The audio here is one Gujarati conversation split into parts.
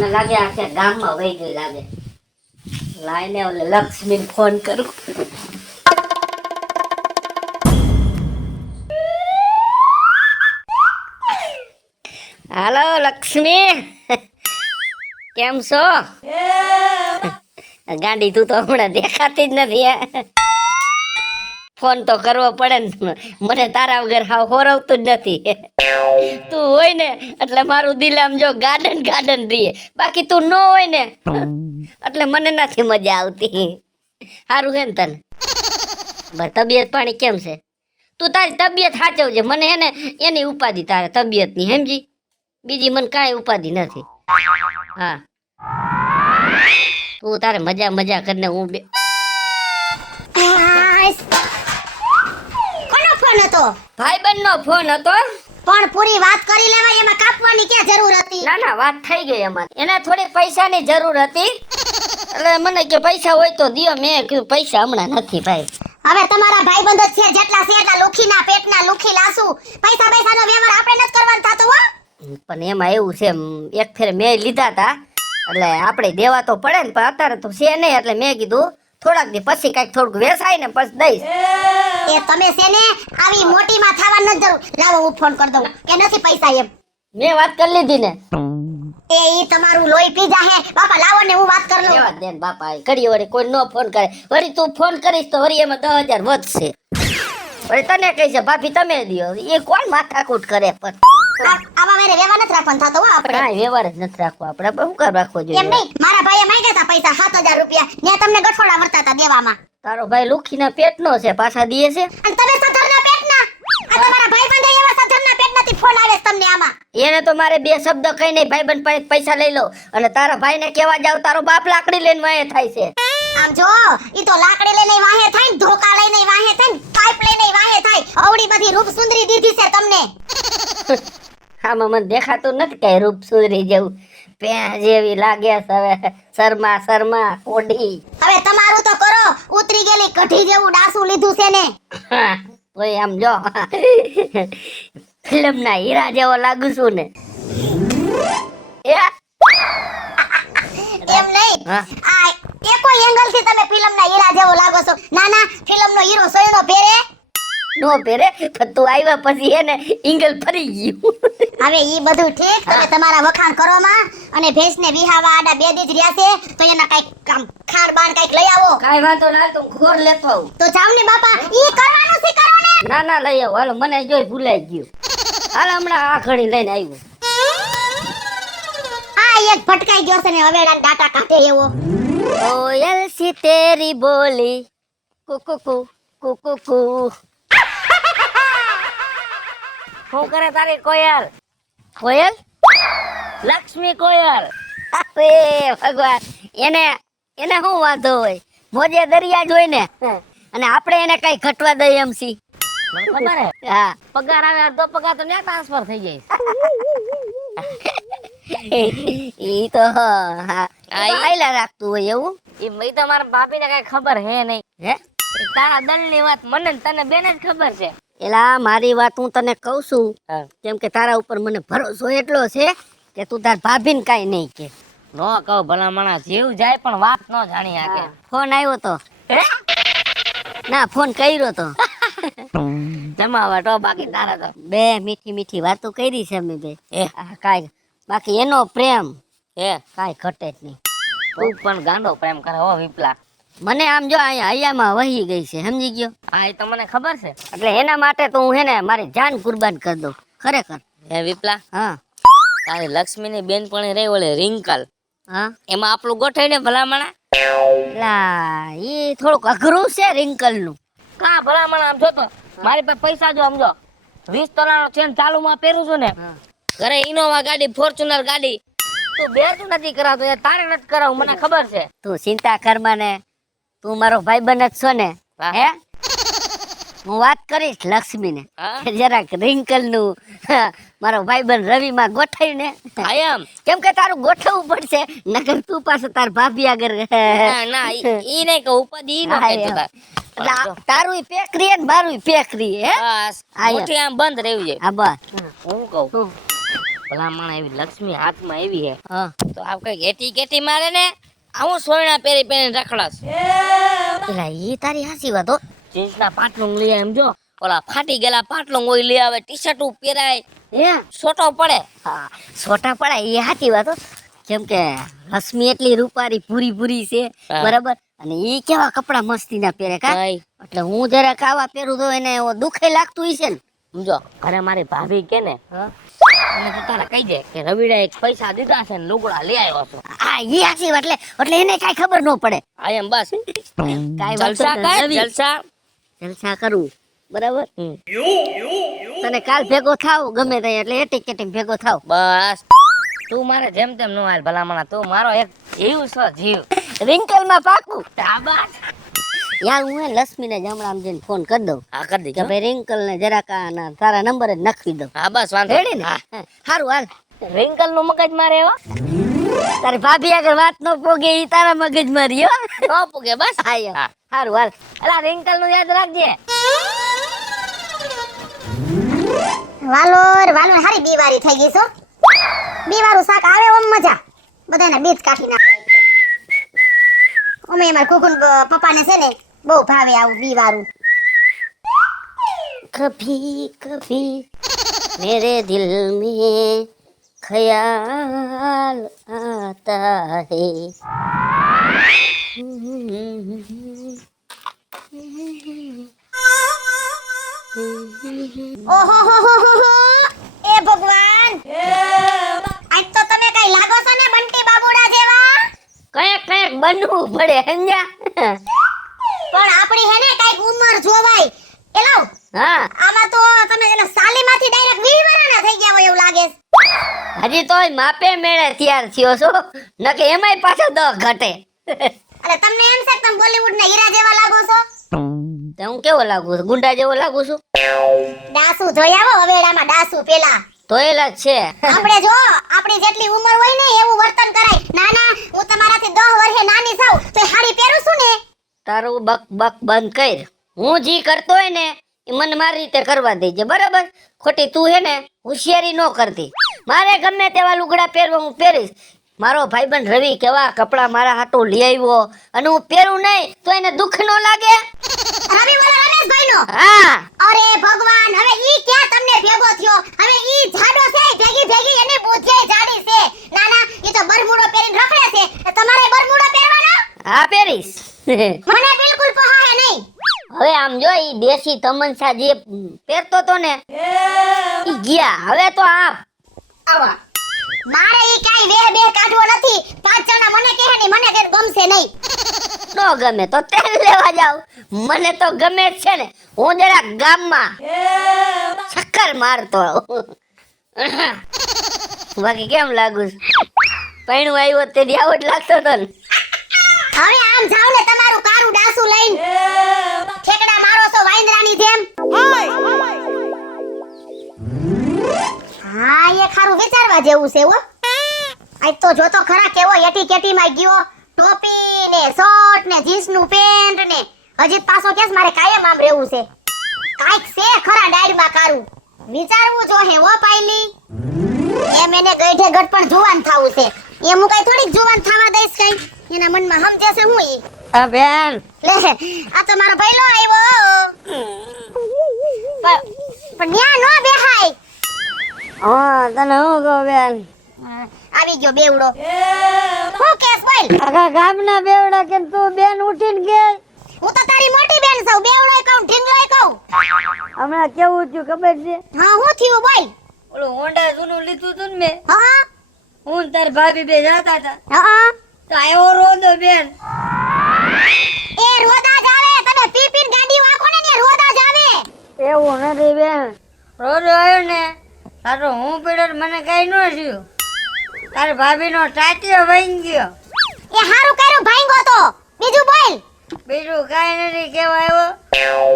મને લાગે આખે ગામમાં વહી ગઈ લાગે. લાઈને ઓલે લક્ષ્મીને ફોન કરું. હાલો લક્ષ્મી, કેમ છો? ગાંડી તું તો હમણાં દેખાતી જ નથી. ફોન તો કરવો પડે ને, મને તારા વગર હાવ હોરવતું જ નથી. તું હોય ને એટલે મારું દિલ આમ જો ગાર્ડન ગાર્ડન રહીએ, બાકી તું ન હોય ને એટલે મને નથી મજા આવતી. સારું છે ને તને? તબિયત પાણી કેમ છે? તું તારી તબિયત સાચવજે, મને હે ને એની ઉપાધિ તારે તબિયતની, સમજી? બીજી મને કાંઈ ઉપાધિ નથી. હા, તું તારે મજા મજા કરીને હું ભાઈબંધનો ફોન હતો. પણ પૂરી વાત કરી લેવાય, એમાં કાપવાની ક્યાં જરૂર હતી? ના ના, વાત થઈ ગઈ અમારે. એને થોડી પૈસાની જરૂર હતી એટલે મને કે પૈસા હોય તો દિયો. મેં કીધું પૈસા હમણાં નથી ભાઈ. હવે તમારા ભાઈબંધો છે જેટલા છે એટલા લુખીના પેટના લુખી લાસુ. પૈસા પૈસાનો વ્યવહાર આપણે નથી કરવાનો થતો હો. પણ એમાં એવું છે, એક ફેર મેં લીધા હતા એટલે આપણે દેવા તો પડે ને, પણ અત્યારે તો છે નહીં એટલે મેં કીધું થોડાક દી પછી કઈક થોડુંક વેસાય ને પછી દઈશ. એ તમે છે ને આવી મોટીમાં થવા નથી જરૂર. લાવો હું ફોન કરી દઉં કે નથી પૈસા એમ. મેં વાત કરી લીધી ને. એ ઈ તમારું લોહી પી જાહે. બાપા લાવો ને હું વાત કરી લઉં. દેવા દે ને બાપા, ઘડી વળી કોઈ નો ફોન કરે, વળી તું ફોન કરીશ તો વળી એમાં 10,000 વધશે. વળી તને કહી છે ભાભી તમે દયો, એ કોણ માથાકૂટ કરે? પણ આવા મેરે વ્યવહાર નથી રાખવાનો થતો હો આપણે. કાંઈ વ્યવહાર જ નથી રાખવો આપણે. શું કામ રાખવો એમ જોઈએ? નહીં, મારા ભાઈએ માંગ્યા હતા પૈસા 7,000 રૂપિયા. ને તમને ગઠોડા વર્તા હતા દેવામાં. તારો ભાઈ લુખીના પેટનો છે, પાછા દીએ છે. અને તમે સધરના પેટના. આ તમારા ભાઈબંધે એવા સધરના પેટનાથી ફોન આવે છે તમને આમાં. એને તો મારે બે શબ્દ કઈ નહીં, ભાઈબંધ પાસે પૈસા લઈ લો અને તારા ભાઈને કહેવા જાવ તારો બાપ લાકડી લઈને વાહે થાય છે. આમ જો, ઈ તો લાકડી લઈને વાહે થાય ને, ધોકા લઈને વાહે થાય ને, પાઇપ લઈને વાહે થાય. અવડી બધી રૂપ સુંદરી દીધી છે તમને. આમાં મને દેખાતું નથી કઈ રૂપ સુધરી જેવું. પ્યા જેવી લાગે છે હવે. શર્મા શર્મા કોડી. હવે તમારું તો કરો. ઉતરી ગયેલી કઢી જેવું ડાસું લીધું છે ને. ઓય આમ જો ફિલ્મના હીરા જેવો લાગુ છું ને. એમ નહીં, હા. આ એકો એંગલ થી તમે ફિલ્મના હીરા જેવો લાગો છો. નાના ફિલ્મનો હીરો સોયનો પહેરે. નો પહેરે, પણ તું આવ્યા પછી એને ઇંગલ ફરી ગયું. હવે ઈ બધું ઠીક, તમે તમારા વખાણ કરો માં. અને ભેંસને વિહાવા આડા 2 દી જ રહ્યા છે તો એના કઈક કામ ખાર બાર કઈક લઈ આવો. કાઈ વાંધો ના, તું ખોર લેતો આવું. તો જાવ ને બાપા, ઈ કરવાનું છે કરો ને. ના ના, લઈ આવો. હાલો, મને જોઈ ભૂલાઈ ગયું. હાલ હમણાં આ ઘડી લઈને આવ્યો. આ એક ભટકાઈ ગયો છે ને હવેડા ડાટા કાઢે એવો. કોયલ સી તેરી બોલી કુ કુ કુ કુ કુ. શું કરે તારી કોયલ? કોયલ? લક્ષ્મી કોયલ. અરે ભગવાન, એને શું વાંધો હોય? મોજે દરિયા જોઈ ને, અને આપણે એને કઈ ઘટવા દઈએ એમ છી. હા, પગાર આવે અડધો પગાર તો ત્યાં ટ્રાન્સફર થઈ જાય. ઈ તો આયલા રાખતું હોય એવું. એ ભાઈ તો મારા ભાભીને કઈ ખબર હે નહીં. હે? તારા દલની વાત મને ને તને બેને જ ખબર છે. એલા મારી વાત હું તને કહું છું, હા. કેમ કે તારા ઉપર મને ભરોસો એટલો છે કે તું તાર ભાભીને કાઈ નહીં કે. નો કહું ભલા માણસ જીવ જાય પણ વાત ન જાણી શકે. ફોન આવ્યો તો? ના, ફોન કર્યો તો. જમાવટ હો, બાકી તારા તો બે મીઠી મીઠી વાતો કરી છે અમે બે. એ કાંઈ બાકી એનો પ્રેમ હે કાંઈ ઘટે જ નહીં. તું પણ ગાંડો પ્રેમ કરે હો વિપલા. મને આમ જો અહીંયા હૈયામાં વહી ગઈ છે, સમજી ગયો? હા, એ તો મને ખબર છે. એટલે એના માટે તો હું હે ને મારી જાન કુરબાન કરી દઉં ખરેખર. હે વિપલા, હા તારી લક્ષ્મીની બેનપણી રહી ઓલે રિંકલ, હા. એમાં આપણું ગોઠવીને ભલામણા લા ઈ થોડુંક અઘરું છે રિંકલ નું. કા ભલામણા આમ જોતો મારી પાસે પૈસા જો સમજો 20 તોલાનો ચેન ચાલુમાં પહેરું છું ને, ઘરે ઇનોવા ગાડી ફોર્ચ્યુનર ગાડી તું બેસું નથી કરાવતો, એ તારે નથી કરાવું મને ખબર છે. તું ચિંતા કરમાં ને, તું મારો ભાઈબંધ જ છો ને. હા. હે, હું વાત કરીશ લક્ષ્મીને હા? કે જરાક રિંકલ નું મારો ભાઈબંધ રવિમાં ગોઠવીને. આયમ કેમ કે તારું ગોઠવવું પડશે, નકર તું પાસે તાર ભાભી આગળ. ના ઈ નહીં કહું ઉપાધિ ઈ નો હા, કહેતો તાર. એટલે તારું પેક રીએ ને મારું પેક રીએ. હે બસ આયમ. મોટી આમ બંધ રહેવું છે. હા બસ. હું કહું હું ભલામણ એવી લક્ષ્મી હાથમાં આવી હે હા તો આ કઈ ઘેટી ઘેટી મારે ને આવું સોયણા પહેરી પહેરીને રખડાશ એલા ઈ તારી હાસી વાત હો. જીન્સના પાટલું લઈ આવે એમ જો ઓલા ફાટી ગયેલા પાટલું કોઈ લઈ આવે ટી શર્ટ પહેરાય હે છોટો પડે હા છોટા પડા એ હાચી વાત હો. કેમ કે રશ્મિ એટલી રૂપારી પૂરી પૂરી છે હા. બરાબર અને ઈ કેવા કપડા મસ્તી ના પહેરે કા કઈ એટલે હું જરાક આવા પહેરું તો એને દુખે લાગતું હશે ને. સમજો ઘરે મારી ભાભી કે ને અને તું તારા કહી દે કે રવિડા એક પૈસા દીધા છે ને લુગડા લઈ આવ્યો છું હા ઈ હાચી વાત એટલે એને કાઈ ખબર ન પડે. આ એમ બસ કાઈ વાત જલસા તો કર નવી. જલસા જલસા કરવું બરાબર હમ. તને કાલ ભેગો થાવ ગમે ત્યાં એટલે એટી કેટી ભેગો થાવ. બસ તું મારે જેમ તેમ નો હાલ ભલામણા તું મારો એક જીવ છો જીવ રિંકલ માં પાકું આ બસ યાર હું હે લક્ષ્મીને જ હમણાં આમ જઈને ફોન કરી દઉં હા કરી કે દીધો ભાઈ રિંકલ ને જરાક આના તારા નંબર જ નાખી દઉં. હા બસ વાંધો રેડી ને હા સારું હાલ રિંકલ નું મગજ મારે એવો તારી ભાભી આગળ વાત ન પોગે ઈ તારા મગજ મારી હો. ન પૂગે બસ હા યાર. હા. સારું હાલ અલા રિંકલ નું યાદ રાખજે વાલોર હારી બીવારી થઈ ગઈ છો બીવારું શાક આવે ઓમ મજા બધાના બીજ કાઢી નાખે અમે અમાર કુકુન પપ્પાને છે ને બહુ ભાવે આવું બીવારું कभी कभी मेरे दिल में ख्याल आता है. ઓહો હો હો હો હો એ ભગવાન આજ તો તમે કઈ લાગો છો ને બંટી બાબુડા જેવા કઈક કઈક બનવું પડે સમજ્યા. પણ આપણી હે ને કઈક ઉંમર જોવાય એલો હા આમાં તો તમે એલો સાલીમાંથી ડાયરેક્ટ 20 વર્ષના થઈ ગયા હોય એવું લાગે છે. હજી તોય માપે મેળે તૈયાર થયો છો નકે એમાંય પાછો 10 ઘટે. અરે તમને એમ છે કે તમે બોલીવુડના હીરા જેવા લાગો છો તો હું કેવો લાગુ છું ગુંડા જેવો લાગુ છું ડાસુ જોઈ આવો હવેડામાં ડાસુ પેલા ધોયેલા જ છે. આપણે જો આપણી જેટલી ઉંમર હોય ને એવું વર્તન કરાય ના ના હું તમારાથી 10 વર્ષે નાની થાઉં તો હાડી પહેરું છું ને તારું બક બક બંધ કર. હું જી કરતો હોય ને ઈ મને મારી રીતે કરવા દેજે બરાબર. ખોટી તું હે ને હોશિયારી ન કરતી. મારે ગમે તેવા લુગડા પહેરવા હું પહેરીશ. મારો ભાઈબંધ રવિ કેવા કપડા મારા હાટુ લઈ આવ્યો અને હું પહેરું નહીં તો એને દુઃખ ન લાગે. રવિ વાળા રમેશભાઈનો હા અરે ભગવાન હવે ઈ ક્યાં તમને ભેગો થયો હવે ઈ જાડો છે ભેગી ભેગી એને બુદ્ધિ જાડી છે ના ના ઈ તો બરમુડો પહેરીને રખડે છે તમારે બરમુડો પહેરવાનો હા પહેરીશ. મને બિલકુલ પહાય નહીં હવે આમ જો ઈ દેશી તમંચા જે પહેરતો તો ને ઈ ગયા હવે તો આવા મારે ઈ કાઈ બે કાઢવો નથી પાંચ જણા મને કહે ને મને કે ગમશે નહીં નો ગમે તો તેલ લેવા જાવ. મને તો ગમે જ છે ને હું જરા ગામમાં ચક્કર મારતો બાકી કેમ લાગુ છું? પૈણું આવ્યો તે દી આવો જ લાગતો તો ને. હવે આમ જાવ ને તમારું કારું ડાસુ લઈને ઠેકડા મારો છો વાંદરાની જેમ હા એ ખારું વિચારવા જેવું છે હો આજ તો જો તો ખરા કેવો એટી કેટી માં ગયો ટોપી ને શર્ટ ને જીન્સ નું પેન્ટ ને હજી પાછો કેસ મારે કાયમ આમ રહેવું છે કાઈક છે ખરા ડાયરમાં કારું વિચારવું જો હે ઓ પાઈલી એમ એને ગઈઢે ગઢ પણ જુવાન થાવું છે એમ હું કઈ થોડીક જુવાન થવા દઈશ કઈ એના મનમાં સમજે છે હું ઈ આ બેન લે આ તો મારો ભઈલો આવ્યો પણ ન્યા નો બેહાય હા તને હું કહું બેન આવી ગયો બેવડો હું કેસ બોલ આખા ગામના બેવડા કે તું બેન ઉઠીને ગઈ. હું તો તારી મોટી બેન છું બેવડોય કહું ઢીંગલોય કહું હમણાં કેવું થયું ખબર છે હા હું થયું બોલ ઓલું હોન્ડા જૂનું લીધું તું ને મેં હા હું ને તારી ભાભી બે જાતા હતા હા તો આવ્યો રોદો બેન. એ રોદા જ આવે તમે પી પીને ગાડી વાકો ને રોદા જ આવે એવું નથી બેન રોદો આવ્યો ને તારો હું પીડો મને કઈ ન થયું. તારી ભાભી નો ટાટિયો વહી ગયો. એ હારું કર્યું ભાંગો તો બીજું બોલ બીજું કઈ નથી કેવા આવ્યો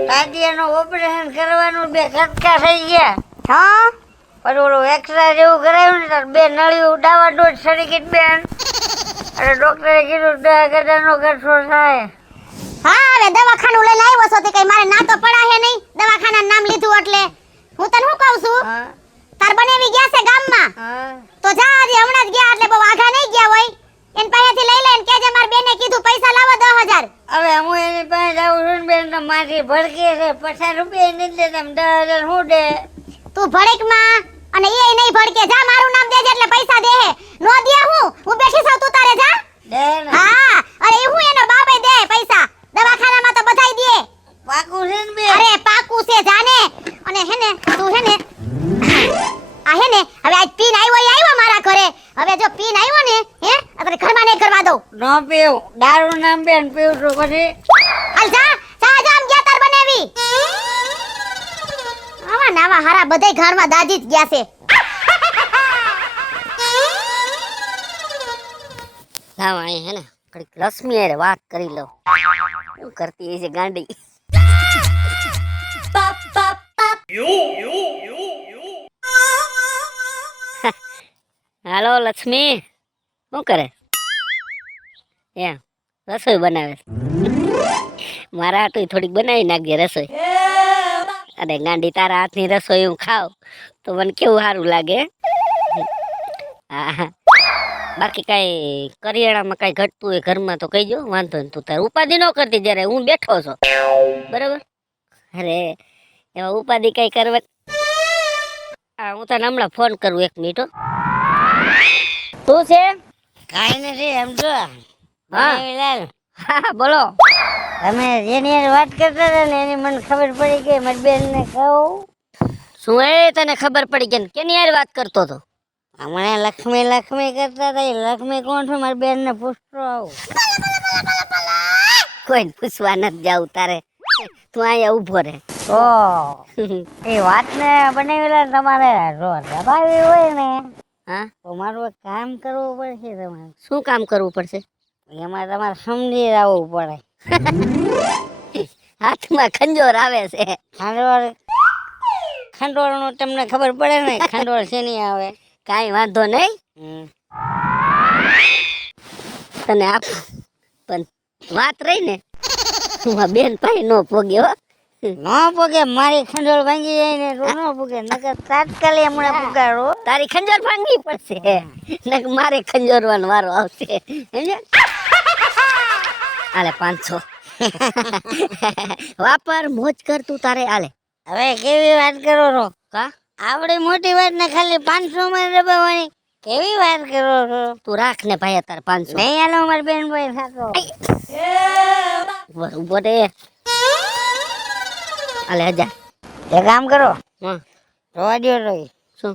ટાટિયાનું ઓપરેશન કરવાનું બે કટકા થઈ ગયા. હા પણ ઓલું એક્સરે જેવું કરાવ્યું ને તાર બે નળીઓ ડાવા ડોઝ સડી ગઈ બેન. અને ડોક્ટરે કીધું 10,000 નો ખર્ચો થાય. હા હવે દવાખાનું લઈને આવ્યો છો તે કઈ મારે ના તો પડાહે નહીં દવાખાનાનું નામ લીધું એટલે હું તને શું કહું છું હા તાર બનેવી ગયા છે ગામમાં હા બેઠી ભડકે છે 50 રૂપિયા નથી દેતા 10,000 હું દે તું ભડકમાં અને એ નહીં ભડકે જા મારું નામ દેજે એટલે પૈસા દે નો દે હું બેઠી છું તું તારે જા દે ને હા અરે હું એનો બાપે દે પૈસા દવાખાનામાં તો બધાય દે પાકું છે ને બે અરે પાકું છે જાને અને હેને તું હેને આ હેને હવે આજ પીન આવ્યો મારા ઘરે હવે જો પીન આવ્યો ને હે આપણે ઘરમાં નહીં કરવા દઉં નો પીવું દારૂ નામ બેન પીવું છું પછી હાલ જા આમ ગયા તાર બનાવી આવા નાવા હારા બધાય ઘરમાં દાદી જ ગયા છે લાવ અહીં હે ને કડીક રશ્મિ હારે વાત કરી લઉં શું કરતી છે ગાંડી હાલો લક્ષ્મી શું કરે એમ રસોઈ બનાવે છે. મારા હાટું થોડીક બનાવી નાખજે રસોઈ અરે ગાંડી તારા હાથની રસોઈ હું ખાવ તો મને કેવું સારું લાગે હા બાકી કઈ કરિયાણામાં કઈ ઘટતું હોય ઘરમાં તો કહીજો વાંધો ને તું તાર ઉપાધિ ન કરતી જ્યારે હું બેઠો છો બરાબર અરે એમાં ઉપાધિ કઈ કરવા હા હું તને હમણાં ફોન કરું 1 મિનિટ હો. શું છે કાંઈ નથી એમ તો હા હા બોલો તમે જેની હારે વાત કરતા હતા ને એની મને ખબર પડી કે મારી બેનને કહું શું એ તને ખબર પડી કે કેની હારે વાત કરતો હતો હમણાં લક્ષ્મી કરતા હતા એ લક્ષ્મી કોણ છે મારી બેન ને પૂછતો આવું કોઈ પૂછવા નથી જાવ તારે તું અહીંયા ઉભો રહે તો એ વાત ને બનાવેલા તમારે જો દબાવી હોય ને હા તો મારું એક કામ કરવું પડશે તમારે શું કામ કરવું પડશે એમાં તમારે સમજી આવવું પડે હાથમાં ખંજોર આવે છે ખંડોળ નું તમને ખબર પડે ને ખંડોળ છે નહીં આવે કાઈ વાંધો નહીં તને આપ પણ વાત રહી ને તું આ બેન પાસે નો પોગ્યો નો પોગે મારી ખંજોળ ભાંગી જાય ને તો નો પોગે નકર તાત્કાલિક હમણાં પુગાડો તારી ખંજોળ ભાંગવી પડશે નકર મારે ખંજોરવાનો વારો આવશે સમજ્યા આલે 500 વાપર મોજ કર તું તારે આલે હવે કેવી વાત કરો છો કા આવડી મોટી વાત ને ખાલી 500 માં દબાવવાની કેવી વાત કરો છો તું રાખ ને ભાઈ તાર 500 નહીં આલો મારી બેન ભાઈ થાતો ઉભો રે આલે જા એ કામ કરો હા રોવા દ્યો રોઈ શું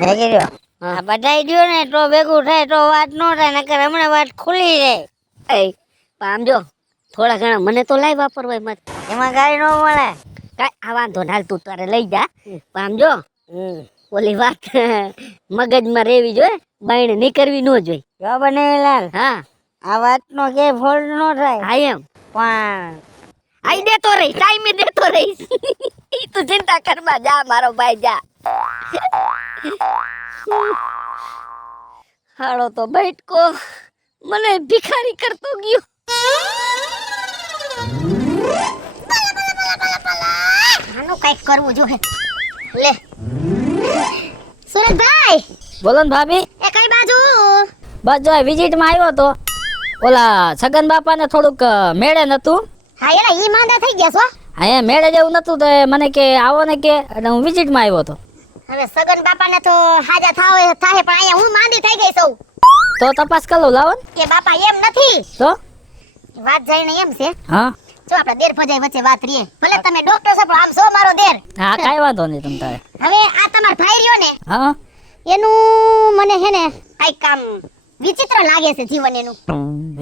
મેં કીધું આ બધાઈ દ્યો ને તો ભેગું થાય તો વાત નો થાય નકર હમણાં વાત ખુલી જાય એ આમ જો થોડા ઘણા મને તો લાઈ વાપરવાય મત એમાં કાઈ નો મળે કાઈ આ વાંધો હાલ તું તારે લઈ જા આમ જો ઓલી વાત મગજમાં રેવી જોઈએ બાઈને નીકળવી નો જોઈએ જો બનેલાલ હા આ વાત નો કે ફોલ્ટ નો થાય હા એમ પણ આઈ દેતો રહી ટાઈમે દેતો રહી ઈ તું ચિંતા કરવા જા મારો ભાઈ જા હાળો તો બેઠકો મને ભિખારી કરતો ગયો આનું કઈક કરવું જોઈએ લે સુરતભાઈ બોલો ને ભાભી એ કઈ બાજુ બસ જો વિઝિટ માં આવ્યો તો ઓલા છગન બાપા ને થોડુંક મેળે નતું હા એલા ઈ માંદા થઈ ગયા છો હા એ મેળે જેવું નતું તો એ મને કે આવો ને કે એટલે હું વિઝિટ માં આવ્યો તો હવે સગન બાપાને તો હાજા થાવે થાહે પણ અહીંયા હું માંદી થઈ ગઈ છું તો તપાસ કરી લઉં લાવો ને કે બાપા એમ નથી તો વાત જઈને એમ છે હા જો આપડા દેર ભજાઈ વચ્ચે વાત રીએ ભલે તમે ડોક્ટર છો પણ આમ છો મારો દેર હા કાંઈ વાંધો નહીં તમ તારે હવે આ તમાર ભાઈ રહ્યો ને હા એનું મને હે ને કઈક કામ વિચિત્ર લાગે છે જીવન એનું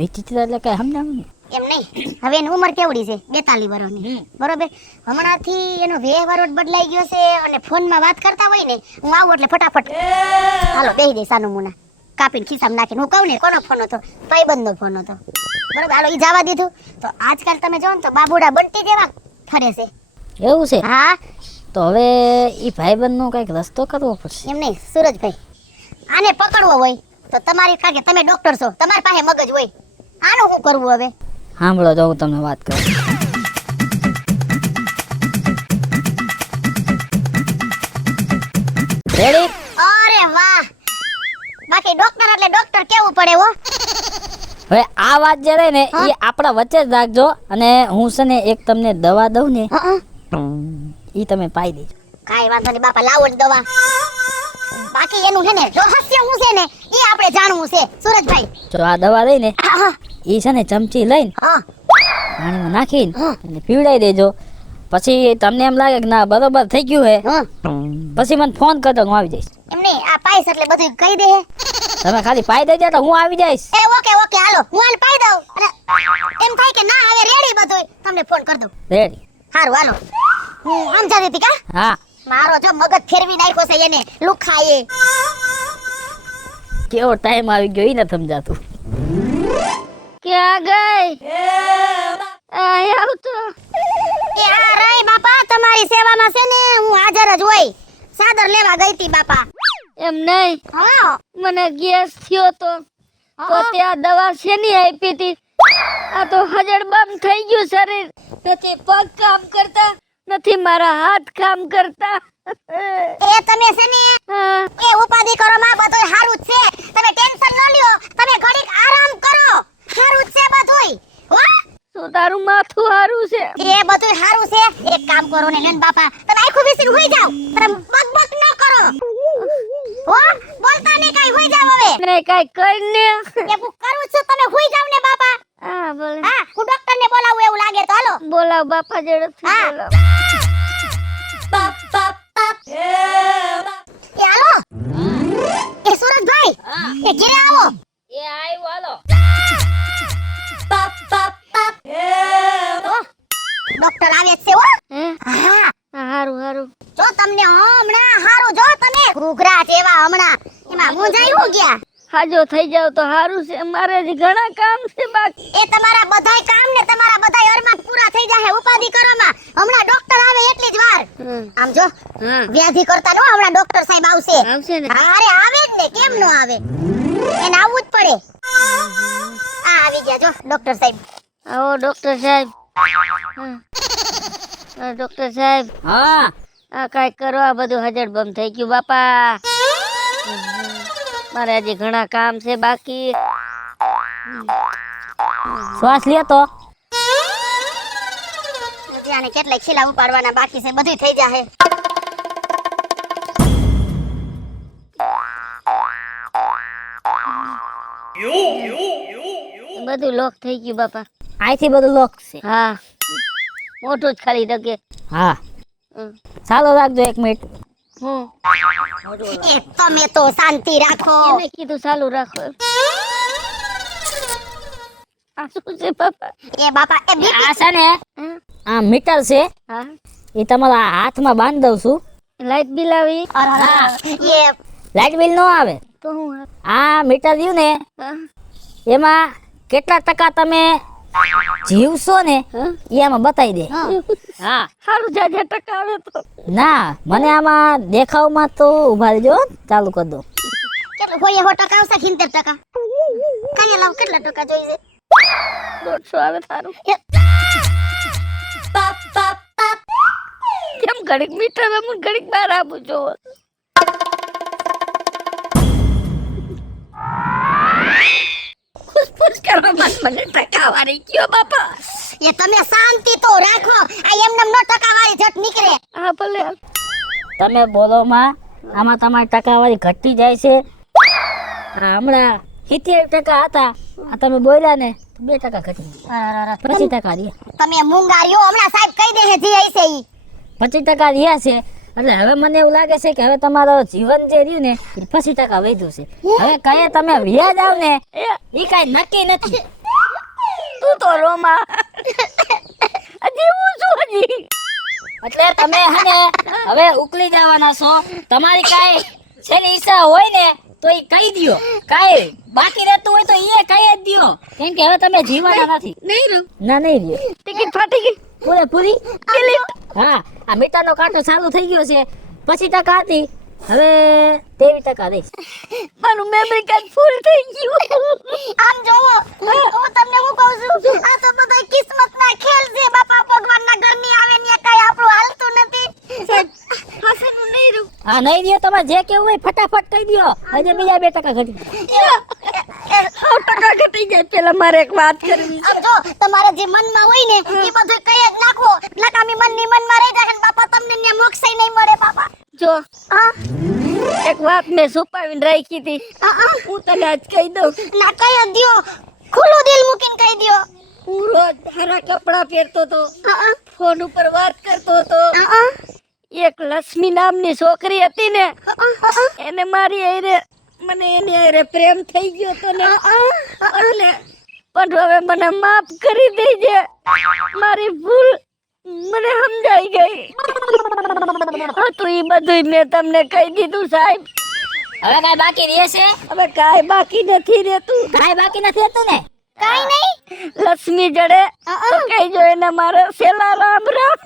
વિચિત્ર એટલે કઈ સમજાવું ને એમ નહીં હવે એની ઉંમર કેવડી છે 42 વર્ષની બરોબર હમણાંથી એનો વ્યવહાર જ બદલાઈ ગયો છે અને ફોનમાં વાત કરતા હોય ને હું આવું એટલે ફટાફટ હાલો બેહી દે સાનું મુના કાપીને ખિસ્સામાં નાખીને હું કહું ને કોનો ફોન હતો ભાઈબંધનો ફોન હતો બરોબર હાલો ઈ જવા દીધું તો આજકાલ તમે જો ને તો બાબુડા બંટી જેવા ફરે છે એવું છે હા તો હવે ઈ ભાઈબંધનો કઈક રસ્તો કરવો પડશે એમ નહીં સુરજભાઈ આને પકડવો હોય તો તમારી કારણ કે તમે ડોક્ટર છો તમારી પાસે મગજ હોય આનું શું કરવું હવે સાંભળો જો હું તમને વાત કરું રેડી અરે વાહ બાકી ડોક્ટર એટલે ડોક્ટર કેવું પડે હો હવે આ વાત જે રહી ને એ આપણા વચ્ચે જ રાખજો અને હું છે ને એક તમને દવા દઉં ને એ તમે પાઈ દેજો. કાઈ વાંધો નહીં બાપા, લાવો જ દવા. બાકી એનું છે ને રહસ્ય હું છે ને એ આપણે જાણવું છે સુરજભાઈ. જો આ દવા રહી ને હા એ છે ને ચમચી લઈને હા પાણીમાં નાખીને અને પીવડાવી દેજો. પછી તમને એમ લાગે કે ના બરોબર થઈ ગયું હે હા. પછી મને ફોન કરજો હું આવી જઈશ. એમને આ પાઈસ એટલે બધું કહી દે. તમે ખાલી પાઈ દેજો એટલે હું આવી જઈશ. એ ઓકે ઓકે હાલો હું હાલ પાઈ દઉં. અને એમ થાય કે ના હવે રેડી બધું તમને ફોન કરી દઉં. રેડી. હારું હાલો. હું સમજાતી હતી કા હા મારો જો મગજ ફેરવી નાખ્યો છે એને લુખાએ. કેવો ટાઈમ આવી ગયો એ નથી સમજાતું. ક્યાં ગઈ આય આવતો એ આ રહી બાપા તમારી સેવામાં છે ને હું હાજર જ હોય. સાદર લેવા ગઈ હતી બાપા. એમ નહીં, હા મને ગેસ થયો તો ત્યાં દવા શેની આપી હતી? આ તો હજડબમ થઈ ગયું શરીર. નથી પગ કામ કરતા, નથી મારા હાથ કામ કરતા. એ તમે છે ને હા, એ ઉપાધિ કરો માં બધુંય હારું જ છે. તમે ટેન્શન ન લ્યો, તમે ઘડીક આરામ કરો. હારું જ છે બધુંય. હો તો તારું માથું હારું છે. એ બધુંય હારું છે. એક કામ કરો ને નન બાપા, તમે આખું બેસીને હોઈ જાવ. તમે બક ન કરો. હો બોલતા ને કાઈ હોઈ જાવ હવે. ને કાઈ કરીને એ હું કરું છું, તમે હોઈ જાવ ને બાપા. હા બોલે, હા હું ડોક્ટર ને બોલાવું એવું લાગે તો હાલો. બોલાવ બાપા ઝડપથી હા. બોલાવ. એ હાલો. એ સુરજભાઈ એ ઘરે આવો. એ આવ્યો હાલો. ડોક્ટર આવે છે હો. હે? હા હા, હારું હારું. જો તમને હમણાં હારું જો તમે ઘૂઘરા જેવા હમણાં એમાં મુંજાઈ હું ગયા. હાજો થઈ જાવ તો હારું છે. મારે હજી ઘણા કામ છે બાકી. એ તમારા બધાય કામ ને તમારા બધાય અરમાન પૂરા થઈ જાહે. ઉપાધિ કરવામાં હમણાં ડોક્ટર આવે એટલી જ વાર. આમ જો હા વ્યાધિ કરતા નો હમણાં ડોક્ટર સાહેબ આવશે. આવશે ને. અરે આવે જ ને, કેમ નો આવે? એને આવવું જ પડે. આ આવી ગયા જો ડોક્ટર સાહેબ. આવો ડોક્ટર સાહેબ. હા. હા, ડોક્ટર સાહેબ હા આ કાંઈ કરો, આ બધું હજડબમ થઈ ગયું બાપા. મારે હજી ઘણા કામ છે બાકી. શ્વાસ લ્યો તો. હજી આને કેટલાય ખીલા ઉપાડવાના બાકી છે, બધું થઈ જાહે. બધું લોક થઈ ગયું બાપા. અહીંથી બધું લોક છે. હા મોટું જ ખાલી ડગે. હા હમ. ચાલો રાખજો 1 મિનિટ. હું એ તમે તો શાંતિ રાખો. એને કીધું ચાલુ રાખો. આ શું છે બાપા? એ બાપા એ બીપી. આ છે ને હા? આ મીટર છે હા એ તમારા હાથમાં બાંધી દઉં છું. લાઈટ બિલ આવી એ લાઇટ બિલ ન આવે. તો હું આ મીટર રહ્યું ને હા એમાં કેટલા ટકા તમે જીવશો ને હા? એ આમાં બતાવી દે. હા સારું જાજા ટકા આવે તો. ના મને આમાં દેખાવમાં તો ઉભા રહેજો ચાલુ કરી દો. કેટલું હોય 100% આવશે 70%. કાંઈ લાવ કેટલા ટકા જોઈએ? 150 આવે સારું. કેમ ઘડીક મીટર હું ઘડીક બહાર આપું છો? ખુશફુશ કરવામાં મને ટકાવારી ગયો બાપા. એ તમે શાંતિ તો રાખો. આ એમને નો ટકાવારી જટ નીકળે. હા ભલે. તમે બોલોમાં આમાં તમારી ટકાવારી ઘટી જાય છે. આ હમણાં 70% હતા આ તમે બોલ્યા ને તો 2% ઘટી ગયા. 25% રહ્યા. તમે મુંગારીઓ હમણાં સાહેબ કહી દે છે જે હશે ઈ. 25% રહ્યા છે એટલે હવે મને એવું લાગે છે કે હવે તમારો જીવન જે રહ્યું ને એ 25% વધ્યું છે. હવે કઈ તમે વ્યાજ આવ ને એ કઈ નક્કી નથી. તું તો રોમા હજી હું છું હજી. એટલે તમે હે ને હવે ઉકલી જવાના છો. તમારી કાઈ છે ને ઈચ્છા હોય ને તો એ કહી દ્યો. કાઈ બાકી રહેતું હોય તો એ કહી જ દ્યો. કેમ કે હવે તમે જીવવાના નથી. નહીં રહું. ના નહીં રહ્યો. ટિકિટ ફાટી ગઈ. પૂરેપૂરી. હા આ મીટરનો કાંટો ચાલુ થઈ ગયો છે. 25% હતી હવે 23% રહીશ. મારું મેમરી કાર્ડ ફૂલ થઈ ગયું. આમ જોવો હું તમને હું કહું છું, આ તો બધા કિસ્મતના ખેલ છે બાપા. ભગવાનના ઘરની આવે ને કાઈ આપણું હાલતું નથી. હસનું નહીં રહું. હા નહીં રહ્યો તમારે જે કેવું હોય ફટાફટ કહી દ્યો. હજી બીજા 2% ઘટી ગયા. ટકા ઘટી જાય પેલા મારે એક વાત કરવી છે. આમ જો તમારે જે મનમાં હોય ને એ બધું કઈ જ નાખો નકામી મનની મનમાં રહી જાય ને બાપા તમને ન્યા મોક્ષય નહીં મળે બાપા. જો હા એક વાત મેં છુપાવીને રાખી હતી, હું તને આજ કહી દઉં. ના કઈ જ દ્યો ખુલ્લું દિલ મૂકીને કહી દ્યો. હું રોજ સારા કપડા પહેરતો હતો, ફોન ઉપર વાત કરતો હતો. એક લક્ષ્મી નામની છોકરી હતી ને, એને મારી હારે મને એની હારે પ્રેમ થઈ ગયો તો ને એટલે પણ હવે મને માફ કરી દેજે, મારી ભૂલ મને સમજાઈ ગઈ. હા તો એ બધું મેં તમને કહી દીધું સાહેબ. હવે કાંઈ બાકી રહેશે? હવે કાંઈ બાકી નથી રહેતું. કાંઈ બાકી નથી રહેતું ને? કાઈ નહીં. લક્ષ્મી જડે તો કઈ જો એને મારે સેલા રામ રામ.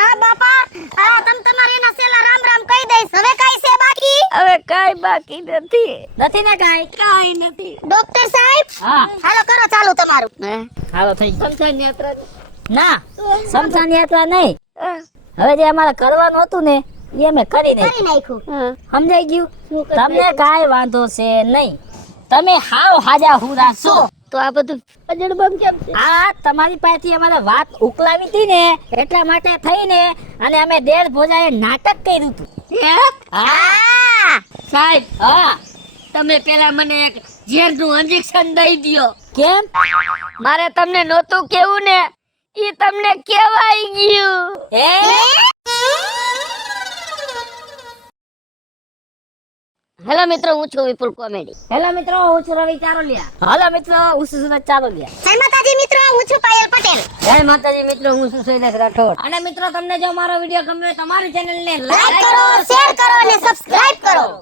આ બાપા આ તમ તમારે એના સેલા રામ રામ કહી દઈશ. હવે કાઈ છે બાકી? હવે કાંઈ બાકી નથી, નથી ને કાંઈ? કાંઈ નથી. ડોક્ટર સાહેબ હા હાલો કરો ચાલુ તમારું. હાલો થઈ ગયું. સમસાન યાત્રા ના સમસાન યાત્રા નહીં. હા, હવે જે અમારે કરવાનું હતું ને એ અમે કરી નહીં. કરી નાખ્યું. હા. સમજાઈ ગયું? શું કરી તમને કાંઈ વાંધો છે નહીં. તમે હાવ હાજા હુરા છો. તો આ બધું અજડબમ કેમ છે? આ તમારી પાસેથી અમારે વાત ઉકલાવી હતી ને એટલા માટે થઈને અને અમે દેડ ભોજાએ નાટક કર્યું હતું. હે? હા સાહેબ હા. તમે પેલા મને એક ઝેરનું ઇન્જેક્શન દઈ દ્યો. કેમ? મારે તમને નહોતું કેવું ને, ઈ તમને કેવાઈ ગયું. હે? હેલો મિત્રો, હું છું વિપુલ કોમેડી. હેલો મિત્રો, હું છું રવિ ચારોલિયા. હાલો મિત્રો, હું છું સુરત ચારોલિયા. જય માતાજી મિત્રો હું છું પાયલ પટેલ. જય માતાજી મિત્રો, હું છું શૈલેષ રાઠોડ. અને મિત્રો તમને જો મારો વિડીયો ગમ્યો હોય તો મારી ચેનલને લાઈક કરો શેર કરો અને સબસ્ક્રાઇબ કરો.